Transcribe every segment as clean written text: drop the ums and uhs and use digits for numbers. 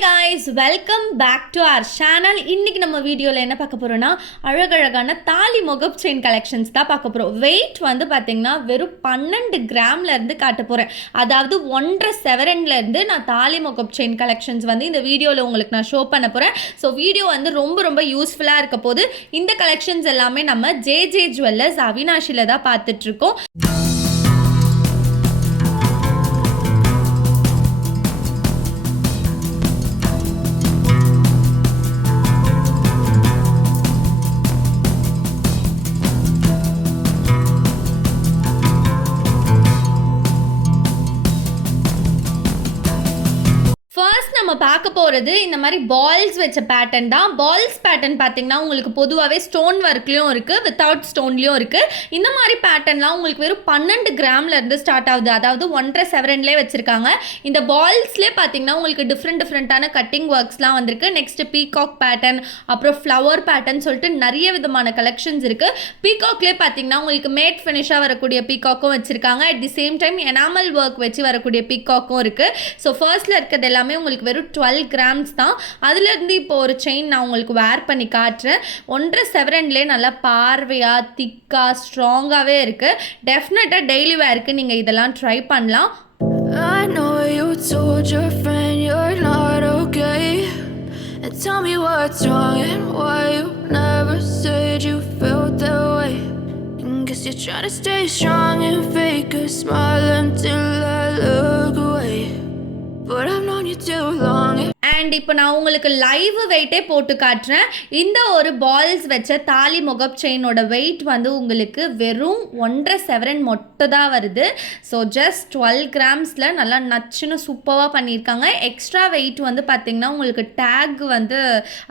guys, welcome back to our channel. இன்னைக்கு நம்ம வீடியோல என்ன பார்க்க போறோம்னா அழகழகான தாலி முகப் செயின் கலெக்ஷன்ஸ் தான் பார்க்க போறோம். வெயிட் வந்து பாத்தீங்கன்னா வெறும் 12 கிராம்ல இருந்து காட்ட போறேன். அதாவது 1.5 செவரன்ல இருந்து நான் தாலி முகப் செயின் கலெக்ஷன்ஸ் வந்து இந்த வீடியோல உங்களுக்கு நான் ஷோ பண்ண போறேன். ஸோ வீடியோ வந்து ரொம்ப யூஸ்ஃபுல்லா இருக்க போது. இந்த கலெக்ஷன்ஸ் எல்லாமே நம்ம ஜே ஜுவல்லர்ஸ் அவினாஷில தான் பார்த்துட்டு இருக்கோம். நம்ம பார்க்க போகிறது இந்த மாதிரி பால்ஸ் வச்ச பேட்டர்ன் தான். பால்ஸ் பேட்டர்ன் பார்த்தீங்கன்னா உங்களுக்கு பொதுவாகவே ஸ்டோன் ஒர்க்லேயும் இருக்குது, வித்தவுட் ஸ்டோன்லேயும் இருக்குது. இந்த மாதிரி பேட்டர்ன்லாம் உங்களுக்கு வெறும் 12 கிராம்ல இருந்து ஸ்டார்ட் ஆகுது. அதாவது 1.5 செவரன்லேயே வச்சுருக்காங்க. இந்த பால்ஸ்லேயே பார்த்தீங்கன்னா உங்களுக்கு டிஃப்ரெண்ட்டான கட்டிங் ஒர்க்ஸ்லாம் வந்திருக்கு. நெக்ஸ்ட் பீகாக் பேட்டர்ன், அப்புறம் ஃப்ளவர் பேட்டர்ன் சொல்லிட்டு நிறைய விதமான கலெக்ஷன்ஸ் இருக்குது. பீகாக்லேயே பார்த்தீங்கன்னா உங்களுக்கு மேட் ஃபினிஷாக வரக்கூடிய பீகாக்கும் வச்சுருக்காங்க. At the same time enamel work வச்சு வரக்கூடிய பீகாக்கும் இருக்குது. ஸோ ஃபர்ஸ்ட்டில் இருக்கிறது எல்லாமே உங்களுக்கு வெறும் 12 கிராம்ஸ் தான். அதுலேருந்து இப்போ ஒரு செயின் நான் உங்களுக்கு வேர் பண்ணி காட்டுறேன். 1.5 செவரன்லேயே நல்லா பார்வையாக திக்காக ஸ்ட்ராங்காகவே இருக்குது. டெஃபினட்டாக டெய்லி வேருக்கு நீங்கள் இதெல்லாம் ட்ரை பண்ணலாம். I know you told your friend you're not okay, and tell me what's wrong and why you never said you felt that way. And guess you're trying to stay strong and fake a smile until I look away, but I've known you too long. And இப்போ நான் உங்களுக்கு live வெயிட்டே போட்டு காட்டுறேன். இந்த ஒரு balls வச்ச தாலி முகப் செயினோட wait வந்து உங்களுக்கு வெறும் 1.5 செவரன் மட்டும் தான் வருது. ஸோ ஜஸ்ட் 12 கிராம்ஸில் நல்லா நச்சுன்னு சூப்பராக பண்ணியிருக்காங்க. எக்ஸ்ட்ரா வெயிட் வந்து பார்த்திங்கன்னா உங்களுக்கு டேக் வந்து,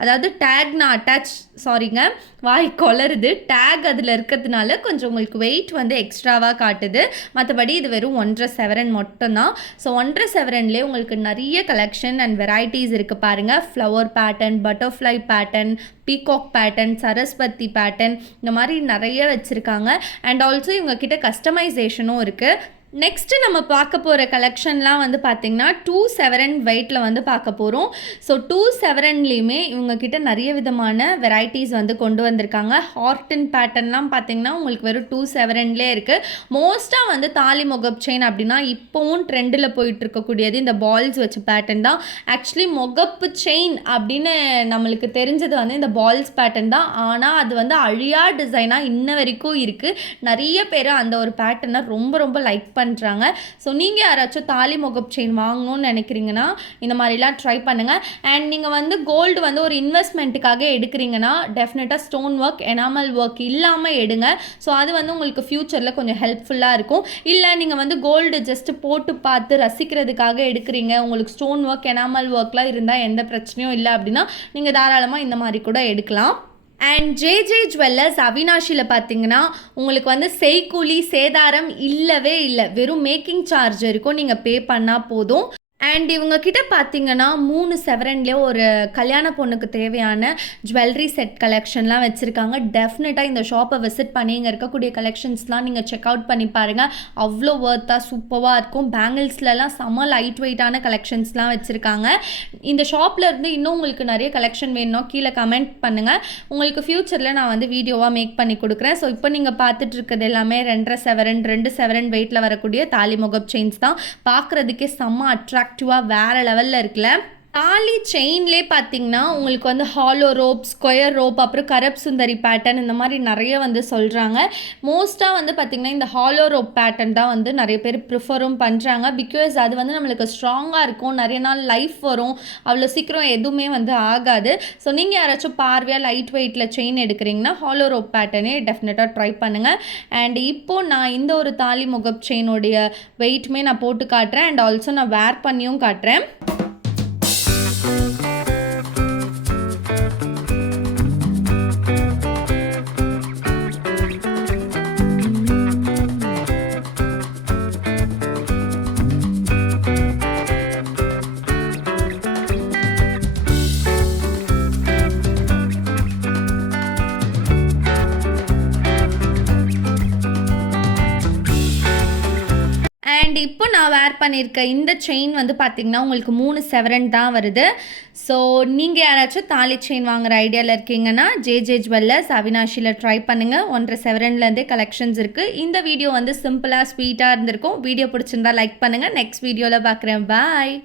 அதாவது டேக் நான் அட்டாச், சாரிங்க வாய் கொலருது, டேக் அதில் இருக்கிறதுனால கொஞ்சம் உங்களுக்கு வெயிட் வந்து எக்ஸ்ட்ராவாக காட்டுது. மற்றபடி இது வெறும் 1.5 செவரன் மட்டும்தான். ஸோ 1.5 செவரன்லேயே உங்களுக்கு நிறைய கலெக்ஷன் அண்ட் வெரைட்டிஸ் இருக்குது பாருங்கள். Flower pattern, butterfly pattern, peacock pattern, Saraswati pattern, இந்த மாதிரி நிறைய வச்சுருக்காங்க. அண்ட் ஆல்சோ இவங்க கிட்ட கஸ்டமைசேஷனும் இருக்குது. நெக்ஸ்ட்டு நம்ம பார்க்க போகிற கலெக்ஷன்லாம் வந்து பார்த்திங்கன்னா 2 செவரன் வெயிட்டில் வந்து பார்க்க போகிறோம். ஸோ 2 செவரன்லேயுமே இவங்கக்கிட்ட நிறைய விதமான வெரைட்டிஸ் வந்து கொண்டு வந்திருக்காங்க. ஹார்ட் அண்ட் பேட்டர்ன்லாம் பார்த்திங்கன்னா உங்களுக்கு வெறும் 2 செவரன்லேயே இருக்குது. மோஸ்ட்டாக வந்து தாலி முகப் செயின் அப்படின்னா இப்போவும் ட்ரெண்டில் போயிட்டுருக்கக்கூடியது இந்த பால்ஸ் வச்ச பேட்டர்ன் தான். ஆக்சுவலி முகப்பு செயின் அப்படின்னு நம்மளுக்கு தெரிஞ்சது வந்து இந்த பால்ஸ் பேட்டர்ன் தான். ஆனால் அது வந்து அழியா டிசைனாக இன்ன வரைக்கும் இருக்குது. நிறைய பேர் அந்த ஒரு பேட்டர்னை ரொம்ப லைக் பண்ணுறாங்க. ஸோ நீங்கள் யாராச்சும் தாலி முகப் செயின் வாங்கணும்னு நினைக்கிறீங்கன்னா இந்த மாதிரிலாம் ட்ரை பண்ணுங்கள். அண்ட் நீங்கள் வந்து கோல்டு வந்து ஒரு இன்வெஸ்ட்மெண்ட்டுக்காக எடுக்கிறீங்கன்னா டெஃபினட்டாக ஸ்டோன் ஒர்க், எனாமல் ஒர்க் இல்லாமல் எடுங்க. ஸோ அது வந்து உங்களுக்கு ஃப்யூச்சரில் கொஞ்சம் ஹெல்ப்ஃபுல்லாக இருக்கும். இல்லை நீங்கள் வந்து கோல்டு ஜஸ்ட்டு போட்டு பார்த்து ரசிக்கிறதுக்காக எடுக்கிறீங்க, உங்களுக்கு ஸ்டோன் ஒர்க், எனாமல் ஒர்க்லாம் இருந்தால் எந்த பிரச்சனையும் இல்லை அப்படின்னா நீங்கள் தாராளமாக இந்த மாதிரி கூட எடுக்கலாம். அண்ட் ஜே ஜுவல்லர்ஸ் அவினாஷியில் பார்த்தீங்கன்னா உங்களுக்கு வந்து செய்கூலி சேதாரம் இல்லவே இல்லை. வெறும் மேக்கிங் சார்ஜ் இருக்கும், நீங்கள் பே பண்ணால் போதும். அண்ட் இவங்கக்கிட்ட பார்த்தீங்கன்னா 3 செவரன்லேயே ஒரு கல்யாண பொண்ணுக்கு தேவையான ஜுவல்லரி செட் கலெக்ஷன்லாம் வச்சுருக்காங்க. டெஃபினட்டாக இந்த ஷாப்பை விசிட் பண்ணி இங்கே இருக்கக்கூடிய கலெக்ஷன்ஸ்லாம் நீங்கள் செக் அவுட் பண்ணி பாருங்கள். அவ்வளோ ஒர்த்தாக சூப்பராக இருக்கும். பேங்கிள்ஸ்லலாம் செம்ம லைட் வெயிட்டான கலெக்ஷன்ஸ்லாம் வச்சுருக்காங்க. இந்த ஷாப்பில் இருந்து இன்னும் உங்களுக்கு நிறைய கலெக்ஷன் வேணும்னா கீழே கமெண்ட் பண்ணுங்கள். உங்களுக்கு ஃப்யூச்சரில் நான் வந்து வீடியோவாக மேக் பண்ணி கொடுக்குறேன். ஸோ இப்போ நீங்கள் பார்த்துட்டு இருக்கிறது எல்லாமே 2.5 செவரன் 2 செவரன் வெயிட்டில் வரக்கூடிய தாலி முகப் செயின்ஸ் தான். பார்க்குறதுக்கே செம்ம அட்ராக்டிவாக வேறு லெவலில் இருக்குல்ல. தாலி செயின்லேயே பார்த்தீங்கன்னா உங்களுக்கு வந்து ஹாலோ ரோப், ஸ்கொயர் ரோப், அப்புறம் கரப் சுந்தரி பேட்டர்ன், இந்த மாதிரி நிறைய வந்து சொல்கிறாங்க. மோஸ்ட்டாக வந்து பார்த்திங்கன்னா இந்த ஹாலோ ரோப் பேட்டர்ன் தான் வந்து நிறைய பேர் ப்ரிஃபரும் பண்ணுறாங்க. பிகாஸ் அது வந்து நம்மளுக்கு ஸ்ட்ராங்காக இருக்கும், நிறைய நாள் லைஃப் வரும், அவ்வளோ சீக்கிரம் எதுவுமே வந்து ஆகாது. ஸோ நீங்கள் யாராச்சும் பார்வையாக லைட் வெயிட்டில் செயின் எடுக்கிறீங்கன்னா ஹாலோ ரோப் பேட்டர்னே டெஃபினட்டாக ட்ரை பண்ணுங்கள். அண்ட் இப்போது நான் இந்த ஒரு தாலி முகப் செயினுடைய வெயிட்டுமே நான் போட்டு காட்டுறேன். அண்ட் ஆல்சோ நான் வேர் பண்ணியும் காட்டுறேன். அண்ட் இப்போ நான் வேர் பண்ணியிருக்க இந்த செயின் வந்து பார்த்திங்கன்னா உங்களுக்கு 3 செவரன் தான் வருது. ஸோ நீங்கள் யாராச்சும் தாலி செயின் வாங்குற ஐடியாவில் இருக்கீங்கன்னா ஜே ஜுவல்லர்ஸ் அவினாஷியில் ட்ரை பண்ணுங்கள். 1.5 செவரன்லேருந்தே கலெக்ஷன்ஸ் இருக்குது. இந்த வீடியோ வந்து சிம்பிளாக ஸ்வீட்டாக இருந்திருக்கும். வீடியோ பிடிச்சிருந்தா லைக் பண்ணுங்கள். நெக்ஸ்ட் வீடியோவில் பார்க்குறேன். பாய்.